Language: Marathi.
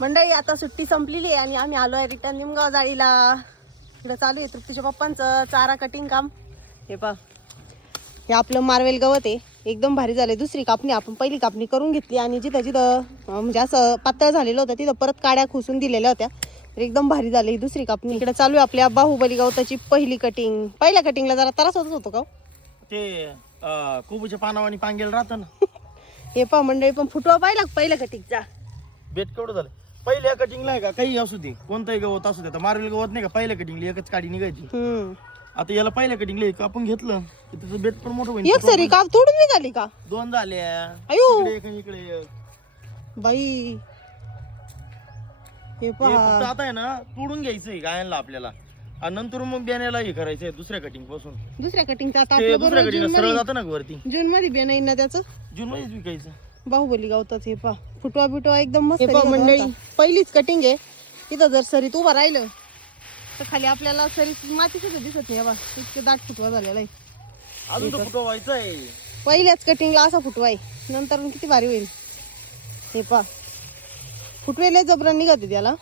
मंडळी आता सुट्टी संपलेली आहे आणि आम्ही आलो आहे रिटर्न निमगाव जाळीला. इकडे चालू आहे तृप्तीच्या पप्पांचं चारा कटिंग काम. हे पा, हे आपलं मार्वेल गवत आहे, एकदम भारी झालंय. दुसरी कापणी आपण पहिली कापणी करून घेतली आणि जिथं जिथं म्हणजे असं पातळ झालेलं होतं तिथं परत काड्या खुसून दिलेल्या होत्या, तर एकदम भारी झालं. ही दुसरी कापणी इकडे चालू आहे आपल्या बाहुबली गवताची पहिली कटिंग. पहिल्या कटिंगला जरा त्रास होतो का ते कोबूच्या पानावानी पांगेल राहतं ना. हे पा मंडळी, पण फुटवा पाहिला पहिल्या कटिंगचा. बेट केवढं झालं पहिल्या कटिंगला आहे का, काही असू दे कोणतंही गवत असू दे. आता मार्वेल गवत नाही का, पहिल्या कटिंगला एकच काडी निघायची. आता याला पहिल्या कटिंगला एक आपण घेतलं तर त्याचं बेट पण मोठं होईल. एक सरी काप तोडून निघाली का? दोन झाल्या. अयो इकडे एक आणि इकडे एक. बाई, हे हे पहा. फक्त आता आहे ना तोडून घ्यायचंय गायांना आपल्याला, आणि नंतर मग बियाण्याला हे करायचंय दुसऱ्या कटिंग पासून. दुसऱ्या कटिंगचा आता ते आपलं दुसऱ्या बरोबर कटिंग जून सरळ मध्ये, जातं ना वरती. जून मध्ये बियाणं येईल ना त्याचं. जून मध्येच विकायचं. बाहुबली गवताच हे पा, फुटवा बिटवा एकदम मस्त मंडळी. पहिलीच कटिंग आहे. तिथं जर सरीत उभा राहिलं तर खाली आपल्याला सरीत माती सुद्धा दिसत नाही. बा इतके दाट फुटवा झालेला आहे. अजून तो फुटवा व्हायचा आहे. पहिल्याच कटिंगला असा फुटवा आहे, नंतर किती भारी होईल. हे पा, फुटवेले जबरा निघते त्याला.